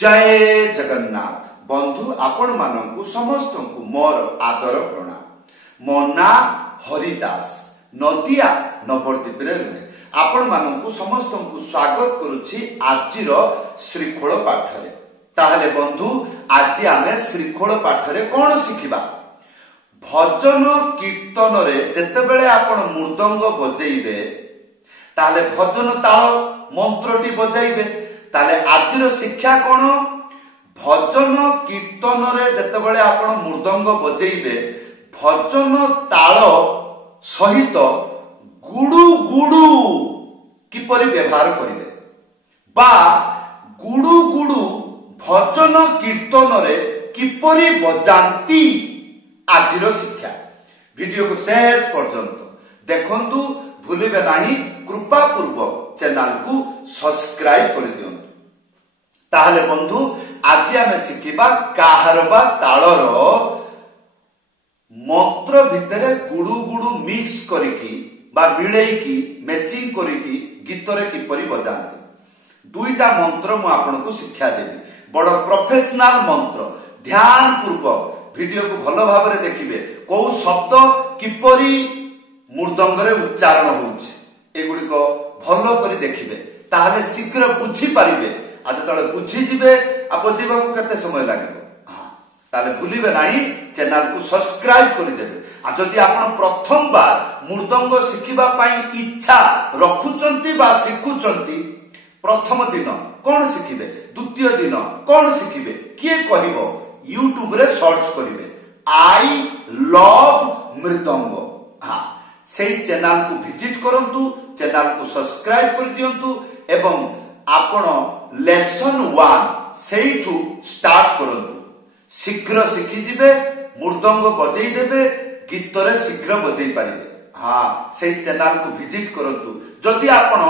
जय जगन्नाथ बंधु आपण मानकु समस्त को मोर आदर प्रणाम। मो ना हरिदास नदिया नवद्वीप रे रुहे आपण मानकु समस्त को स्वागत करुछि आजिर श्रीखोल पाठ रे। ताहले बंधु आज आमे श्रीखोल पाठ रे कोन शिखिबा? भजन कीर्तन रे जेतेबेले आपण मृदंग बजेइबे ताले भजन ताल मंत्रटी बजाइबे ताले आजिर शिक्षा कोन? भजन कीर्तन रे जेतेबेले आपण मृदंग बजेइबे भजन ताल सहित गुडु गुडु किपरि व्यवहार करिवे बा गुडु गुडु भजन कीर्तन रे किपरि बजांती आजिर शिक्षा। वीडियो को शेष पर्यंत देखंतु भूलिबे नाही। कृपा पूर्वक चैनल को सब्सक्राइब कर दियंतु। ताहले बंधु आज आमे शिखिबा काहारबा तालर मंत्र भितरे गुडु गुडु मिक्स करिकी बा मिलेइकी मैचिंग करिकी गीत रे किपरि बजांती। दुईटा मंत्र मु आपनको शिक्षा देबी। बड़ प्रोफेशनल मंत्र, ध्यान पूर्वक वीडियो को भलो भाबरे देखिबे। को शब्द किपरि मृदंग रे उच्चारण होउछि एगुडी को भलो करी देखिबे ताहले शीघ्र बुझी पारिबे। आ जतले बुझी जिबे आ बुझीबा को केते समय लागिबो ताले भूलिबे नाही चैनल को सब्सक्राइब करि देबे। आ जदि आपण प्रथम बार मृदंग शिखिबा पई इच्छा रखुचंती बा शिखुचंती, प्रथम दिन कोन शिखिबे, द्वितीय दिन कोन शिखिबे किए कहिबो? यूट्यूब रे सर्च करिवे आई लव मृदंग। हां सेही चैनल को विजिट करंतु, चैनल को सब्सक्राइब कर दियंतु एवं आपण लेसन 1 सेहीठू स्टार्ट करंतु। शीघ्र शिखि जिबे, मृदंग बजै देबे, गीत रे शीघ्र बजै पारिबे। हां सेही चैनल को विजिट करंतु। जदि आपण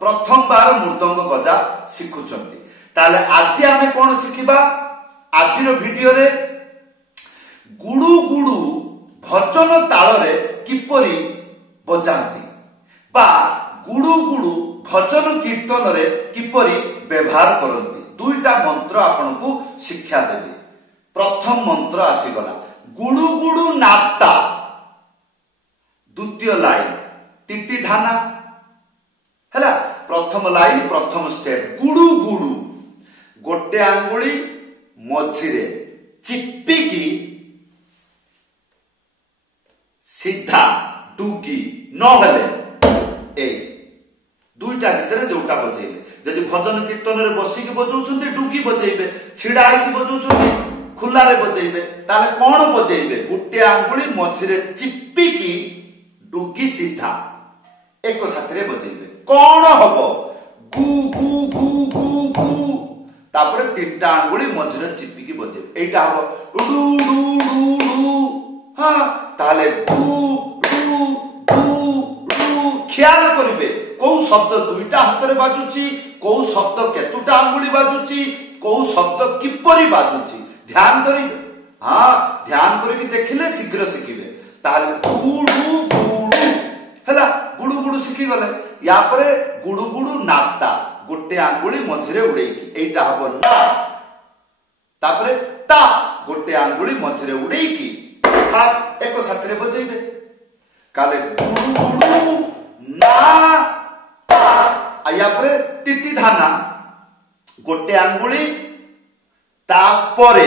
प्रथम बार मृदंग बजा शिखुचंती ताले आज आमे कोन शिखिबा? आजिर वीडियो रे गुडु गुडु भजन ताल रे किपरि बजांती बा गुडु गुडु भजन कीर्तन रे किपरि व्यवहार करंती। दुईटा मंत्र आपनको शिक्षा देबी। प्रथम मंत्र आसीगला गुडु गुडु नाता। द्वितीय लाइन तिटी धाना हैला। प्रथम लाइन प्रथम स्टेप गुडु गुडु गोटे आंगुली मझिरे चिप्पिकी सीधा डुगी नहले ए दुईटा भितर जोटा बजेइबे। जदि भजन कीर्तन रे बसिकी बजौछन्ती डुगी बजेइबे, छिडा आइकी बजौछन्ती खुला रे बजेइबे ताले कोन बजेइबे? गोटे आंगुली मझिरे चिप्पिकी डुगी सीधा एक साथरे बजेइबे। कोन हबो? गु गु गु गु गु तापर तीनटा आंगुली मझिरे चिप्पिकी बजेइबे। एटा हबो डु डु डु डु। हां ताले गु डु डु डु। ख्याल करिवे को शब्द दुईटा हाथ रे बाजुची, को शब्द केतुटा आंगुली बाजुची, को शब्द किपरि बाजुची ध्यान करिवे। हां ध्यान करिके देखिले शीघ्र शिखिबे। ताले गुडु गुडु हैला गुडु गुडु शिखि गले। या परे गुडु गुडु नाता गोटे आंगुली मझिरे उड़ेकी एटा हबो ना। तापरे ता गोटे आंगुली मझिरे उड़ेकी हाथ एक साथरे बजेइबे। काले गुडु गुडु ना ता। आया परे तिटी धाना गोटे आंगुली तापरे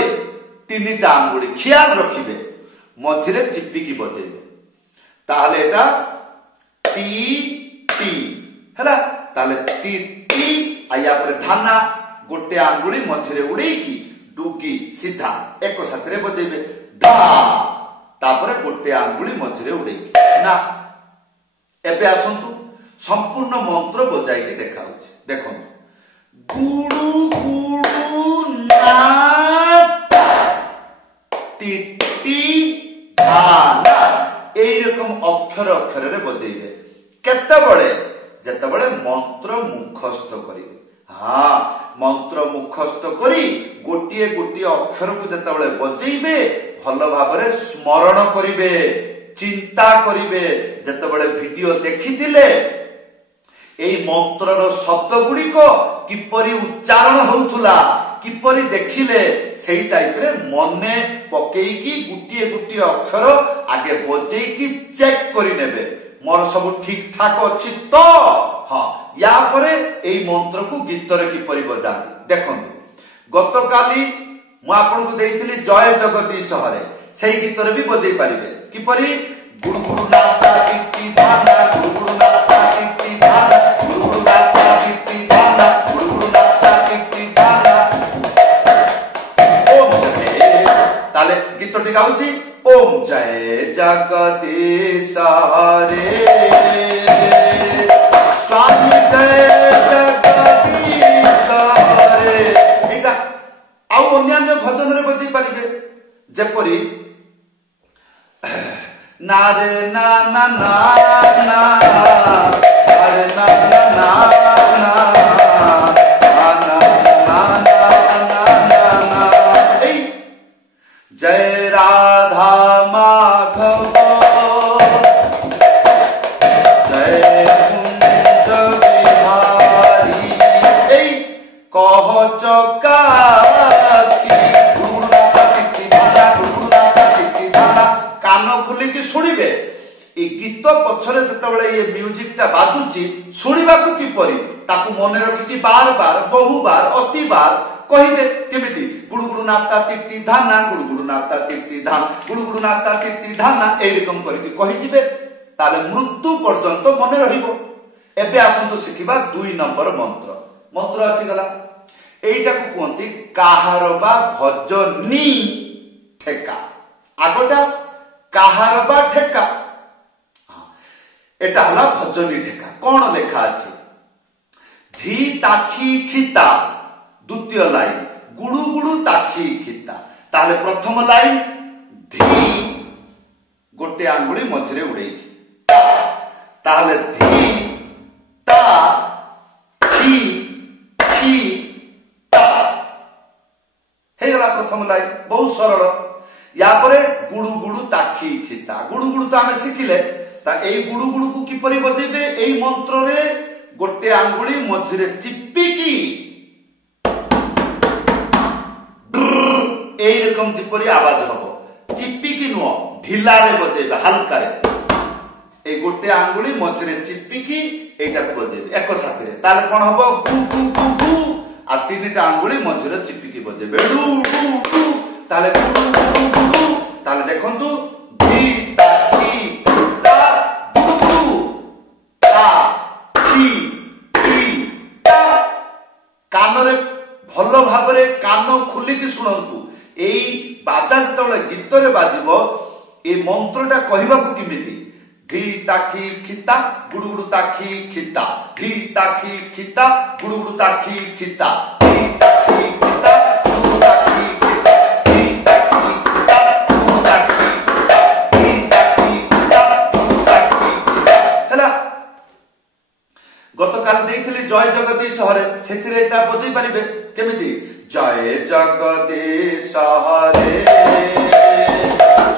तीनटा आंगुली ख्याल रखिबे मझिरे चिप्पिकी बजेइबे। ताहले एटा टी टी हैला। ताले टी टी आया परे धाना गोटे आंगुली मझिरे उड़ेकी डुगी सीधा एक साथरे बजेइबे धा। तापरे गोटे आंगुली मझिरे उड़ेकी ना। एबे आसंतु संपूर्ण मंत्र बजाइके देखाउछि। देखंतु गुडु गुडु नाता टिटी धाना एई रकम अक्षर अक्षर रे बजेइबे। केतेबेले जेतेबेले मंत्र मुखस्थ करिवे। हां मंत्र मुखस्थ करी गोटिए गोटिए अक्षर को जेतेबेले बजेइबे भलो भाबरे स्मरण करिवे, चिंता करिवे। जेतेबेले वीडियो देखिथिले एई मंत्रर शब्द गुडी को किपरि उच्चारण होउथुला किपरि देखिले सेही टाइप रे मने पकेईकी गुटिए गुटिए अक्षर आगे बजेईकी चेक करि नेबे मोर सब ठीक ठाक अछि तो हां या परे एई मंत्र को गीत रे किपरि बजांती देखंतु गतकाली मु आपन को देइथिली जय जगदीश हरे सेही गीत रे भी बजेई परिबे किपरि गुरु गुरु नाथा टिटी धाना गुरु गुरु नाथा टिटी धाना गुरु गुरु नाथा टिटी धाना गुरु गुरु नाथा टिटी धाना ओम जय ताले गीतटी गाउची ओम जय जगदीश हरे स्वामी जय जगदीश हरे एटा आउ अन्यान्य भजन रे बजै परिबे जेपरि नारे ना ना ना ना नारे ना ना ना ना ना ना ना ना ए जय राधा माधव जय कुंज बिहारी ए कह चका कान खुली शुणिबे ए गीत पछरे जतबेले ये म्यूजिक ता बाजुची शुणिबा को किपरि ताकू मने रखि कि बार बार बहु बार अति बार कहिबे केमिति गुडु गुडु नाता टिटी धाना गुडु गुडु नाता टिटी धान गुडु गुडु नाता टिटी धाना ए रकम करके कहि जिवे ताले मृत्यु पर्यंत मने रहिबो एबे आसंतु सिखिबा 2 नंबर मंत्र मंत्र आसी गला एइटा को कोंती काहारबा भजनी ठेका आगोटा काहारबा ठेका एटा हला भजनी ठेका कोन लेखा अछि धी ताखी खिता द्वितीय लाइन गुडु गुडु ताखी खिता ताले प्रथम लाइन धी गोटे आंगुली मझरे उड़ेई ताले धी ता खी खी ता हे गला प्रथम लाइन बहुत सरल या परे गुडु गुडु ताखी खिता गुडु गुडु तो आमे सिखिले ता एई गुडु गुडु को किपरि बजेबे एई मंत्र रे गोटे आंगुली मझरे चिप्पिकी एई रकम जिपरि आवाज हबो चिप्पिकी नो ढिला रे बजेबे हल्का रे एई गोटे आंगुली मझरे चिप्पिकी एटा बजेबे एको साथी रे ताले कोन हबो गु गु गु गु आ तीनटा आंगुली मझरे चिप्पिकी बजेबे डु डु डु ताले गुडु गुडु गुडु ताले देखंतु धी ता खी ता गुडु गुडु ता खी खी ता कान रे भलो भाबरे कान खुली कि सुनंतु एई बाजा जतबेले गीत रे बाजिबो ए मंत्रटा कहिबा को किमिति धी ताखी खिता गुडु गुडु ताखी खिता धी ताखी खिता गुडु गुडु ताखी खिता धी ताखी खिता गुडु गुडु ताखी गतकाल देखिली जय जगदीश हरे सेतिरे एटा बजै परिबे केमिति जय जगदीश हरे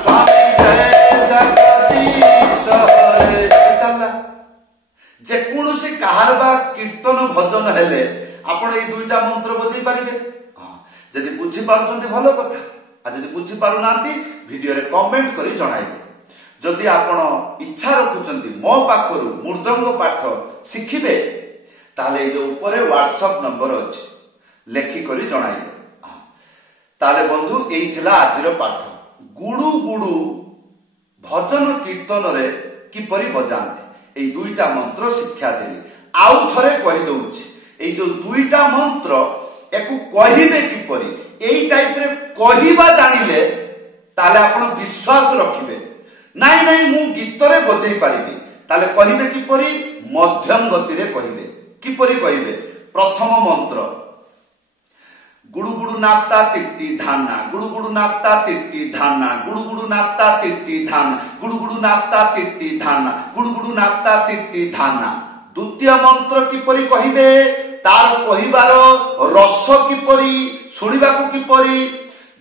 स्वामी जय जगदीश हरे चलला जे कोनोसी कहारबा कीर्तन भजन हेले आपण ए दुईटा मंत्र बजै परिबे जदि बुझी पारुछन्ती भलो कथा आ जदि बुझी पारु नांती वीडियो रे कमेंट करी जणाइबे जदि आपण इच्छा रखुचंती मो पाखरु मृदंग पाठ शिखिबे ताले जो ऊपर व्हाट्सएप नंबर अछि लेखि करी जणाइबे ताले बंधु एई थिला आजिर पाठ गुडु गुडु भजन कीर्तन रे किपरि बजांते एई दुईटा मंत्र शिक्षा देली आउ थरे कहि दउछि एई जो दुईटा मंत्र एकु कहिबे किपरि एई टाइप रे कहिबा जानिले ताले आपण विश्वास रखिबे नाइ नाइ मु गीत रे बजै पारिबे ताले कहिबे किपरि मध्यम गति रे कहिबे किपरि कहिबे प्रथम मंत्र गुडु गुडु नाता टिट्टी धाना गुडु गुडु नाता टिट्टी धाना गुडु गुडु नाता टिट्टी धाना गुडु गुडु नाता टिट्टी धाना गुडु गुडु नाता टिट्टी धाना द्वितीय मंत्र किपरि कहिबे तार कहिबार रस किपरि सुनिबा को किपरि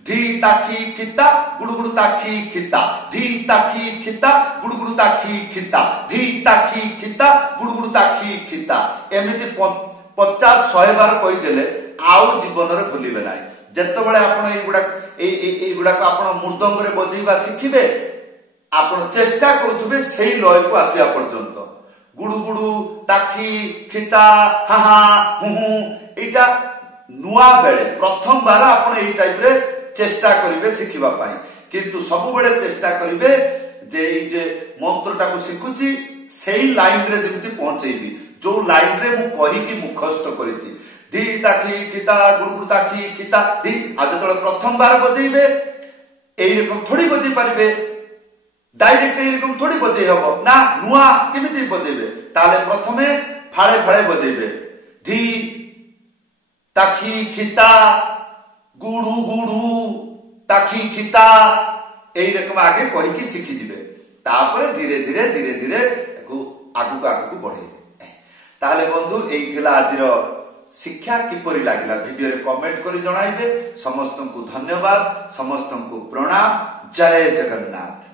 धी ताखी खिता गुडु गुडु ताखी खिता धी ताखी खिता गुडु गुडु ताखी खिता धी ताखी खिता गुडु गुडु ताखी खिता एमिति 50-100 बार कहीदेले आउ जीवन में भूलिबे ना। जेतेबेले आपण एगुड़ाक आपण मृदंग बजेवा शिखिबे आपण चेष्टा करुथुबे सेही लय को आसिया पर्यंत गुडु गुडु ताखी खिता हाहा हुहु एटा नुआ बेले प्रथम बार आपण एई टाइप रे चेष्टा करिवे शिखिबा पाई। किंतु सब बेले चेष्टा करिवे जे मंत्रटा को शिखुची सेही लाइन रे जेमति पहुंचेबी जो लाइन रे मु कहि कि मुखस्त करिछि धी ताखी खिता गुडु ताखी खिता धी आज जतले प्रथम बार बजेइबे एई रकम थोड़ी बजे पारिबे डायरेक्ट एरकम थोड़ी बजे हबो ना नुआ केमिति बजेबे ताले प्रथमे फाळे फाळे बजेबे धी ताखी खिता गुडु गुडु ताखी खिता एई रकम आगे कहि कि शिखि दिबे तापर धीरे धीरे धीरे धीरे को आगु आगु बढ़ेबे। ताले बंधु एई थिला आजिरो शिक्षा किपरि लागिला वीडियो रे कमेंट करि जणाइबे। समस्त को धन्यवाद, समस्त को प्रणाम। जय जगन्नाथ।